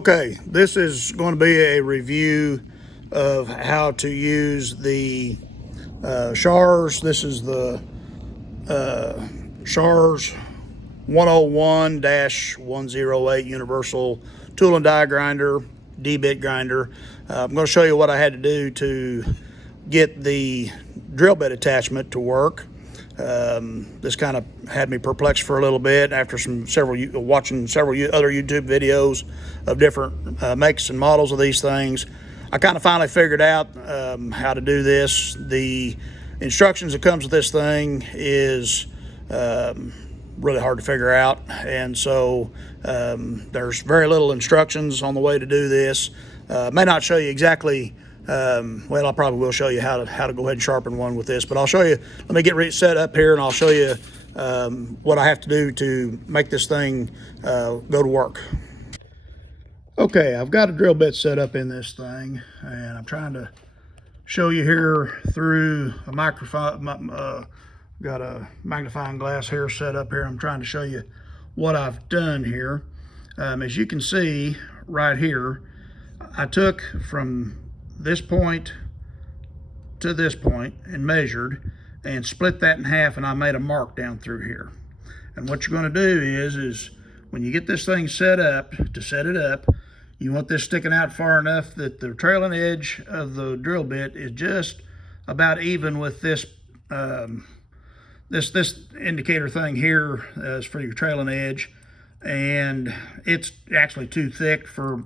Okay, this is going to be a review of how to use the Shars. This is the Shars 101-108 Universal Tool and Die Grinder, D-bit grinder. I'm going to show you what I had to do to get the drill bit attachment to work. This kind of had me perplexed for a little bit after watching several other YouTube videos of different makes and models of these things. I kind of finally figured out how to do this. The instructions that comes with this thing is really hard to figure out, and so there's very little instructions on the way to do this. May not show you exactly. Well, I probably will show you how to go ahead and sharpen one with this, but I'll show you. Let me get set up here, and I'll show you what I have to do to make this thing go to work. Okay, I've got a drill bit set up in this thing, and I'm trying to show you here through a microphone. Got a magnifying glass here set up here. I'm trying to show you what I've done here. As you can see right here, I took from this point to this point and measured and split that in half, and I made a mark down through here. And what you're going to do is when you get this thing set up, to set it up, you want this sticking out far enough that the trailing edge of the drill bit is just about even with this this indicator thing here is for your trailing edge, and it's actually too thick for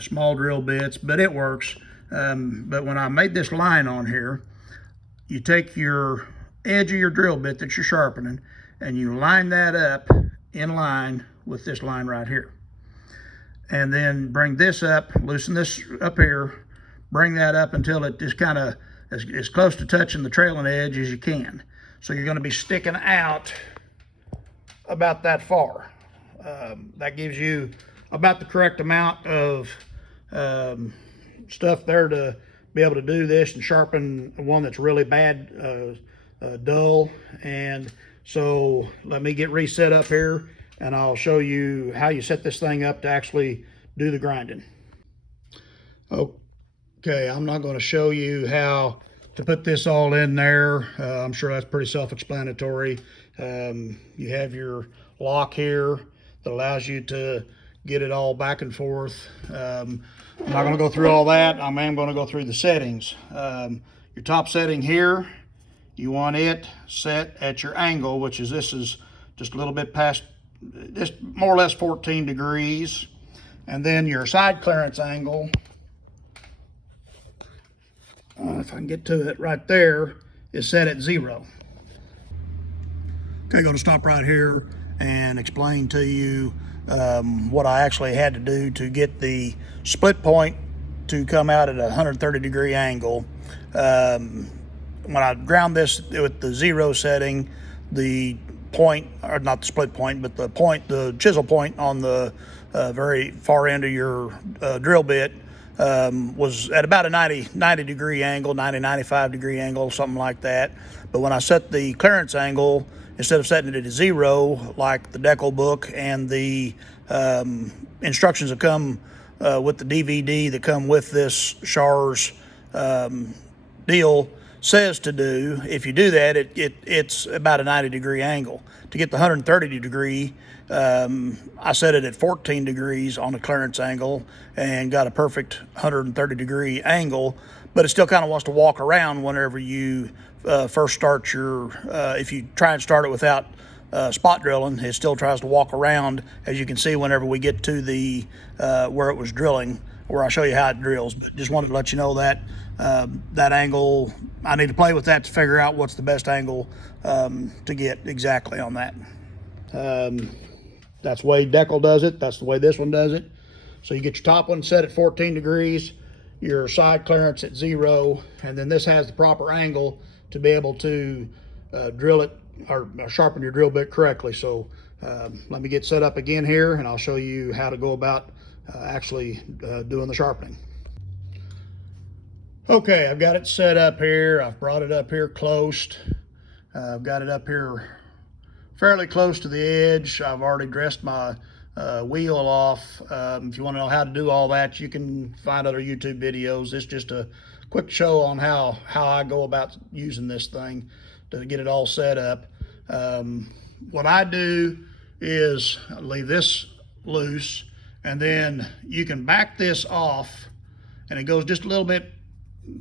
small drill bits, but it works. But when I made this line on here, you take your edge of your drill bit that you're sharpening and you line that up in line with this line right here. And then bring this up, loosen this up here, bring that up until it is kind of as close to touching the trailing edge as you can. So you're going to be sticking out about that far. That gives you about the correct amount of stuff there to be able to do this and sharpen one that's really bad, dull. And so let me get reset up here, and I'll show you how you set this thing up to actually do the grinding. Okay, I'm not going to show you how to put this all in there. I'm sure that's pretty self-explanatory. You have your lock here that allows you to get it all back and forth. I'm not going to go through all that. I am going to go through the settings. Your top setting here, you want it set at your angle, which is this is just a little bit past, just more or less 14 degrees. And then your side clearance angle, if I can get to it right there, is set at 0. Okay, going to stop right here and explain to you what I actually had to do to get the split point to come out at a 130 degree angle. When I ground this with the 0 setting, the point, or not the split point, but the point, the chisel point on the very far end of your drill bit was at about a 90 degree angle, 95 degree angle, something like that. But when I set the clearance angle, instead of setting it at 0 like the decal book and the instructions that come with the DVD that come with this Shars deal says to do, if you do that, it's about a 90 degree angle. To get the 130 degree, I set it at 14 degrees on the clearance angle and got a perfect 130 degree angle, but it still kind of wants to walk around whenever you first start your, if you try and start it without spot drilling, it still tries to walk around, as you can see whenever we get to the where it was drilling, where I'll show you how it drills. But just wanted to let you know that that angle, I need to play with that to figure out what's the best angle to get exactly on that. That's the way decal does it. That's the way this one does it. So you get your top one set at 14 degrees, your side clearance at 0, and then this has the proper angle to be able to drill it or sharpen your drill bit correctly. So let me get set up again here, and I'll show you how to go about actually doing the sharpening. Okay, I've got it set up here. I've brought it up here close. I've got it up here fairly close to the edge. I've already dressed my wheel off. If you want to know how to do all that, you can find other YouTube videos. It's just a quick show on how I go about using this thing to get it all set up. What I do is leave this loose, and then you can back this off, and it goes just a little bit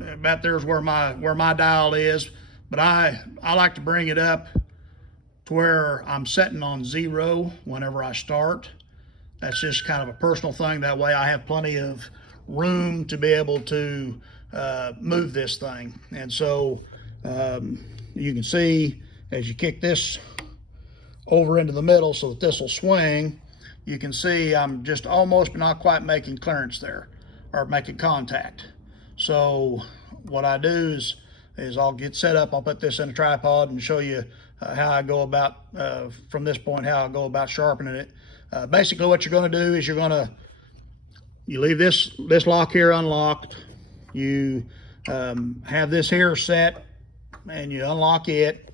about there's where my dial is, but I like to bring it up to where I'm setting on 0 whenever I start. That's just kind of a personal thing. That way I have plenty of room to be able to move this thing. And so you can see as you kick this over into the middle so that this will swing, you can see I'm just almost but not quite making clearance there, or making contact. So what I do is I'll get set up, I'll put this in a tripod and show you how I go about, from this point, how I go about sharpening it. Basically what you're going to do is you leave this lock here unlocked, you have this here set, and you unlock it.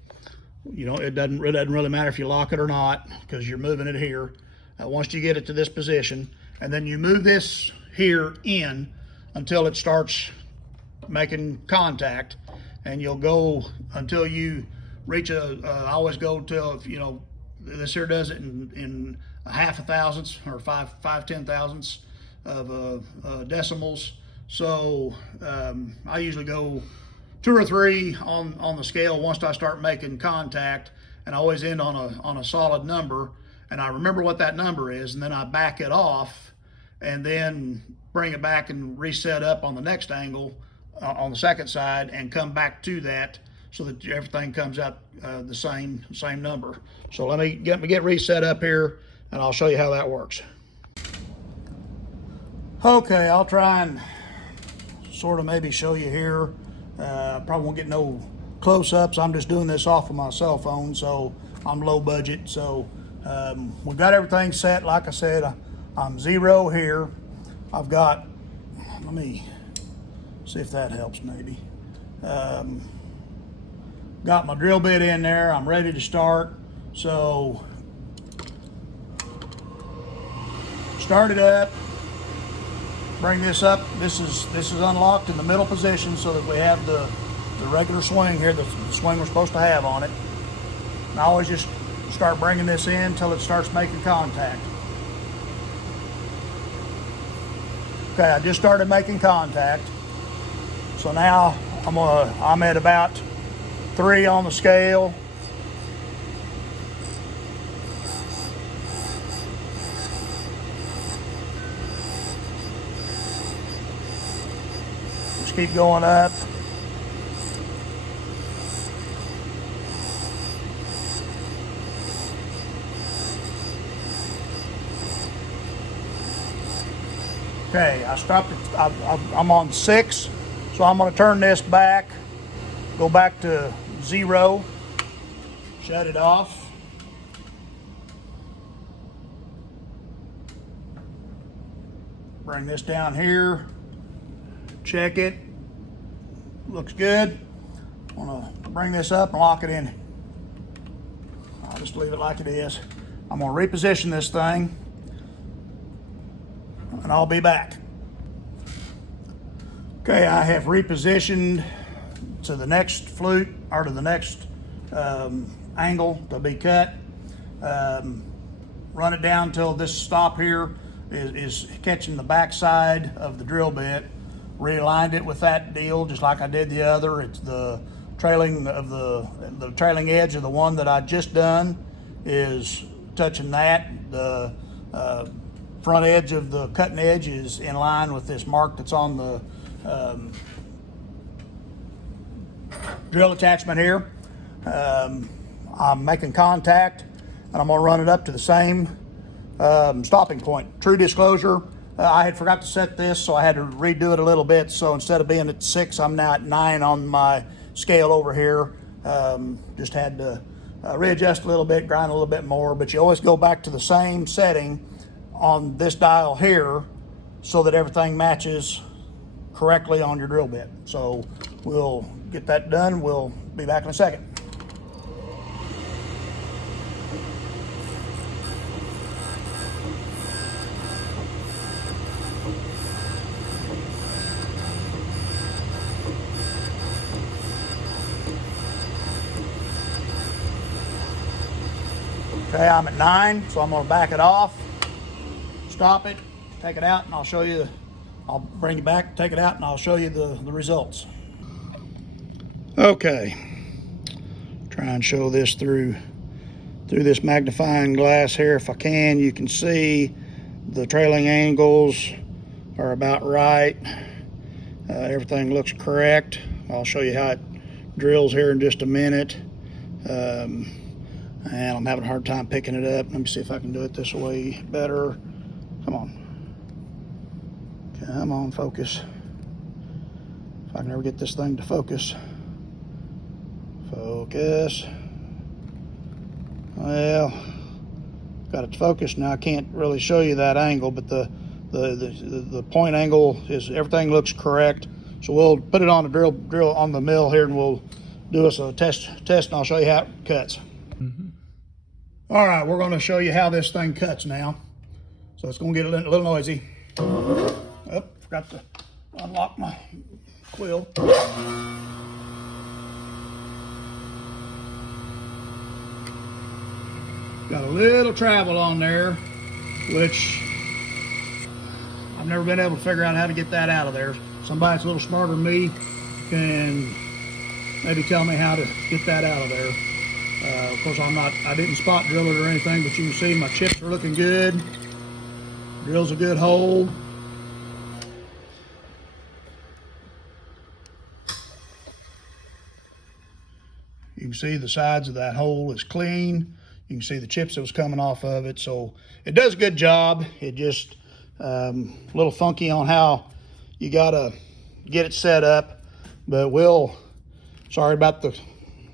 It doesn't really matter if you lock it or not, because you're moving it here. Once you get it to this position, and then you move this here in until it starts making contact, and you'll go until you reach I always go till, this here does it in a half a thousandths or five ten thousandths of decimals. So I usually go 2 or 3 on the scale once I start making contact, and I always end on a solid number, and I remember what that number is, and then I back it off and then bring it back and reset up on the next angle on the second side and come back to that so that everything comes out the same number. So let me get reset up here, and I'll show you how that works. Okay, I'll try and sort of maybe show you here. Probably won't get no close-ups. I'm just doing this off of my cell phone, so I'm low budget. So we've got everything set. Like I said, I'm 0 here. I've got, let me see if that helps maybe. Got my drill bit in there. I'm ready to start. So start it up. Bring this up. This is unlocked in the middle position so that we have the regular swing here, the swing we're supposed to have on it. And I always just start bringing this in until it starts making contact. Okay, I just started making contact. So now I'm at about 3 on the scale. Just keep going up. Okay, I stopped it. I'm on 6, so I'm going to turn this back, go back to 0, shut it off. Bring this down here, check it, looks good. I'm going to bring this up and lock it in. I'll just leave it like it is. I'm going to reposition this thing, and I'll be back. Okay, I have repositioned to the next flute, or to the next angle to be cut. Run it down until this stop here is catching the back side of the drill bit. Realigned it with that deal just like I did the other. It's the trailing of the trailing edge of the one that I just done is touching that. The front edge of the cutting edge is in line with this mark that's on the drill attachment here. I'm making contact, and I'm going to run it up to the same stopping point. True disclosure, I had forgot to set this, so I had to redo it a little bit. So instead of being at 6, I'm now at 9 on my scale over here. Just had to readjust a little bit, grind a little bit more, but you always go back to the same setting on this dial here so that everything matches correctly on your drill bit. So we'll get that done. We'll be back in a second. Okay, I'm at 9, so I'm gonna back it off, stop it, take it out, and I'll show you, I'll bring it back, take it out, and I'll show you the results. Okay, try and show this through this magnifying glass here. If I can, you can see the trailing angles are about right. Everything looks correct. I'll show you how it drills here in just a minute. And I'm having a hard time picking it up. Let me see if I can do it this way better. Come on, focus. If I can ever get this thing to focus. Focus. Well, got it focused now. I can't really show you that angle, but the point angle is, everything looks correct. So we'll put it on the drill on the mill here, and we'll do us a test, and I'll show you how it cuts. All right, we're going to show you how this thing cuts now. So it's going to get a little noisy. Oh, forgot to unlock my quill. Got a little travel on there, which I've never been able to figure out how to get that out of there. Somebody that's a little smarter than me can maybe tell me how to get that out of there. Of course, I didn't spot drill it or anything, but you can see my chips are looking good. Drill's a good hole. You can see the sides of that hole is clean. You can see the chips that was coming off of it. So it does a good job. It just a little funky on how you gotta get it set up, but sorry about the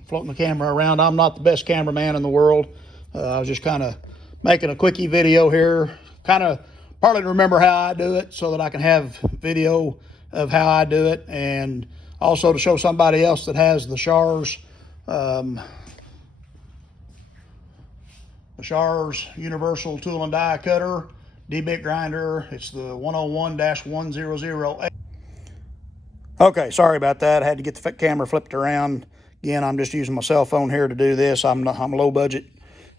floating the camera around. I'm not the best cameraman in the world. I was just kind of making a quickie video here, kind of partly to remember how I do it so that I can have video of how I do it, and also to show somebody else that has the Schar's Universal Tool and Die Cutter, D-bit grinder. It's the 101-1008. Okay, sorry about that. I had to get the camera flipped around. Again, I'm just using my cell phone here to do this. I'm a low budget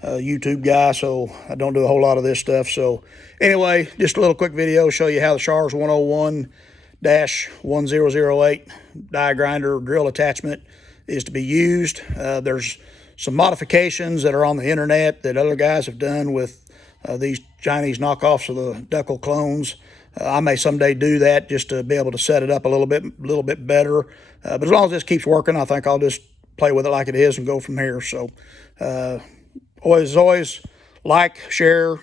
YouTube guy, so I don't do a whole lot of this stuff. So anyway, just a little quick video, show you how the Schar's 101-1008 die grinder drill attachment is to be used. There's some modifications that are on the internet that other guys have done with these Chinese knockoffs of the Duckle clones. I may someday do that just to be able to set it up a little bit better. But as long as this keeps working, I think I'll just play with it like it is and go from here. So always like, share,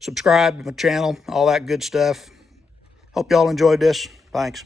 subscribe to my channel, all that good stuff. Hope y'all enjoyed this. Thanks.